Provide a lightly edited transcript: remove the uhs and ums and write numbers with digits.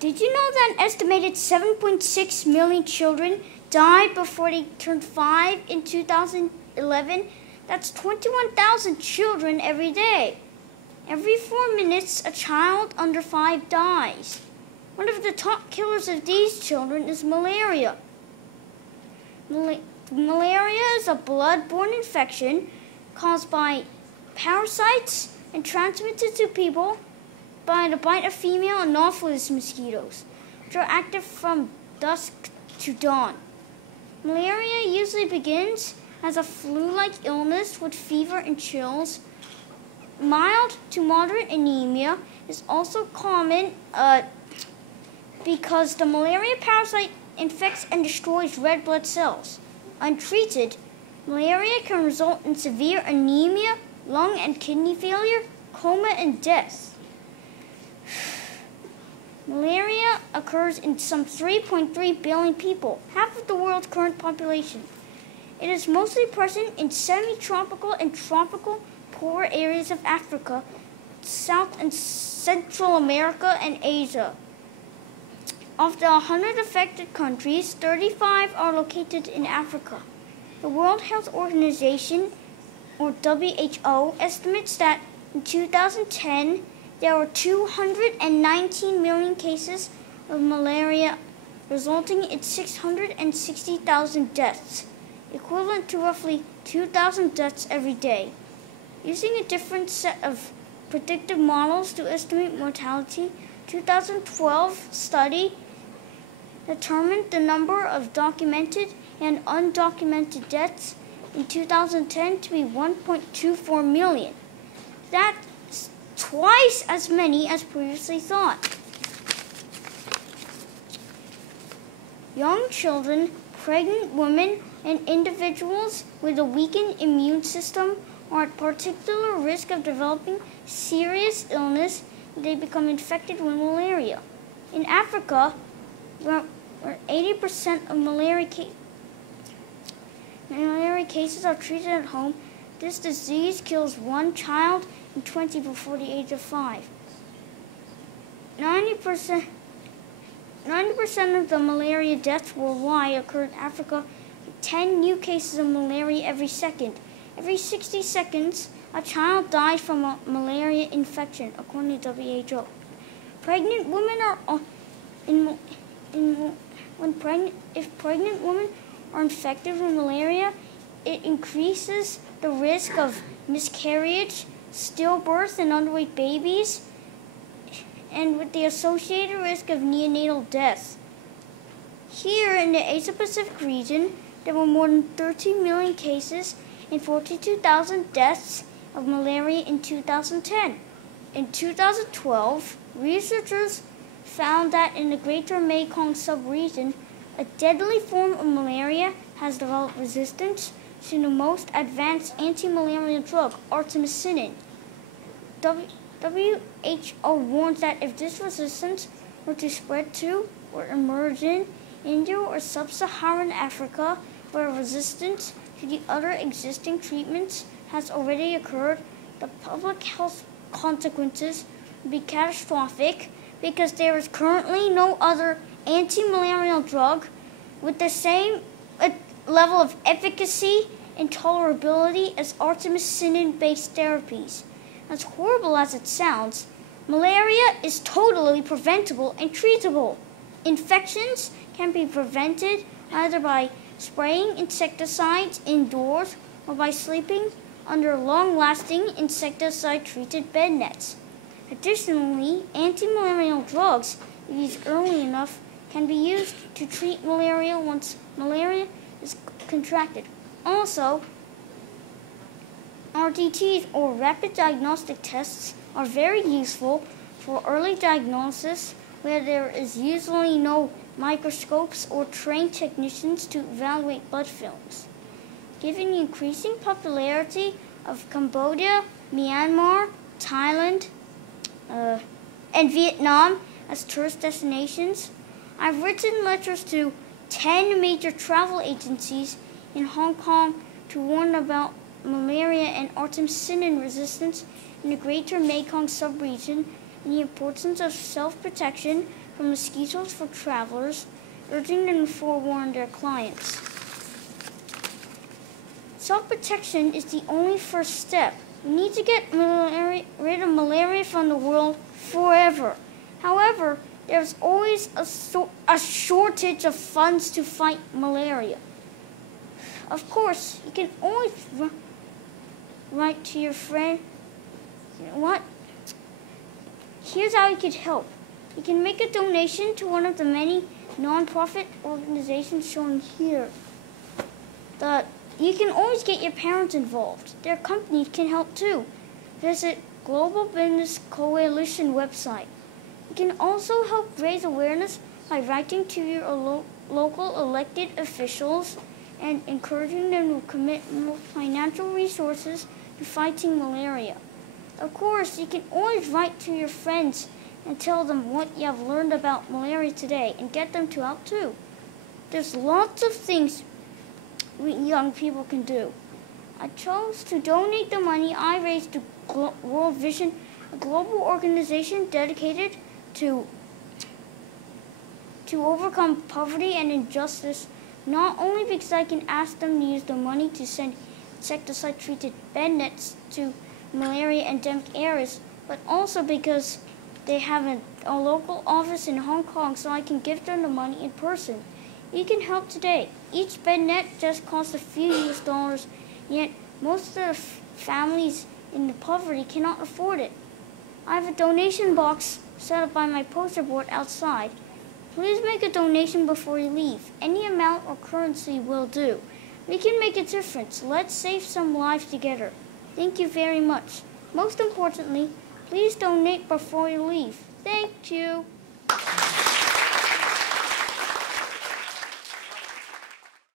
Did you know that an estimated 7.6 million children died before they turned 5 in 2011? That's 21,000 children every day. Every 4 minutes, a child under 5 dies. One of the top killers of these children is malaria. Malaria is a blood-borne infection caused by parasites and transmitted to people by the bite of female Anopheles mosquitoes, which are active from dusk to dawn. Malaria usually begins as a flu-like illness with fever and chills. Mild to moderate anemia is also common because the malaria parasite infects and destroys red blood cells. Untreated, malaria can result in severe anemia, lung and kidney failure, coma, and death. Malaria occurs in some 3.3 billion people, half of the world's current population. It is mostly present in semi-tropical and tropical poor areas of Africa, South and Central America, and Asia. Of the 100 affected countries, 35 are located in Africa. The World Health Organization, or WHO, estimates that in 2010, there were 219 million cases of malaria, resulting in 660,000 deaths, equivalent to roughly 2,000 deaths every day. Using a different set of predictive models to estimate mortality, 2012 study determined the number of documented and undocumented deaths in 2010 to be 1.24 million. That's twice as many as previously thought. Young children, pregnant women, and individuals with a weakened immune system are at particular risk of developing serious illness if they become infected with malaria. In Africa, where 80% of malaria cases are treated at home, this disease kills one child in 20 before the age of 5. 90% of the malaria deaths worldwide occur in Africa, with 10 new cases of malaria every second. Every 60 seconds, a child dies from a malaria infection, according to WHO. Pregnant women if pregnant women are infected with malaria, it increases the risk of miscarriage, stillbirth, and underweight babies, and with the associated risk of neonatal death. Here in the Asia-Pacific region, there were more than 13 million cases and 42,000 deaths of malaria in 2010. In 2012, researchers found that in the Greater Mekong sub-region, a deadly form of malaria has developed resistance to the most advanced anti-malarial drug, artemisinin. WHO warns that if this resistance were to spread to or emerge in India or sub-Saharan Africa, where resistance to the other existing treatments has already occurred, the public health consequences would be catastrophic because there is currently no other anti-malarial drug with the same level of efficacy and tolerability as artemisinin-based therapies. As horrible as it sounds, malaria is totally preventable and treatable. Infections can be prevented either by spraying insecticides indoors or by sleeping under long-lasting insecticide-treated bed nets. Additionally, anti-malarial drugs, if used early enough, can be used to treat malaria once malaria is contracted. Also, RDTs, or rapid diagnostic tests, are very useful for early diagnosis where there is usually no microscopes or trained technicians to evaluate blood films. Given the increasing popularity of Cambodia, Myanmar, Thailand, and Vietnam as tourist destinations, I've written letters to 10 major travel agencies in Hong Kong to warn about malaria and artemisinin resistance in the Greater Mekong sub-region and the importance of self-protection from mosquitoes for travelers, urging them to forewarn their clients. Self-protection is the only first step. We need to get rid of malaria from the world forever. However, there's always a shortage of funds to fight malaria. Of course, you can always write to your friend. You know what? Here's how you could help. You can make a donation to one of the many non-profit organizations shown here. You can always get your parents involved. Their companies can help too. Visit Global Business Coalition website. You can also help raise awareness by writing to your local elected officials and encouraging them to commit more financial resources to fighting malaria. Of course, you can always write to your friends and tell them what you have learned about malaria today and get them to help too. There's lots of things we young people can do. I chose to donate the money I raised to World Vision, a global organization dedicated to overcome poverty and injustice, not only because I can ask them to use the money to send insecticide-treated bed nets to malaria endemic areas, but also because they have a local office in Hong Kong, so I can give them the money in person. You can help today. Each bed net just costs a few US$, yet most of the families in the poverty cannot afford it. I have a donation box set up by my poster board outside. Please make a donation before you leave. Any amount or currency will do. We can make a difference. Let's save some lives together. Thank you very much. Most importantly, please donate before you leave. Thank you.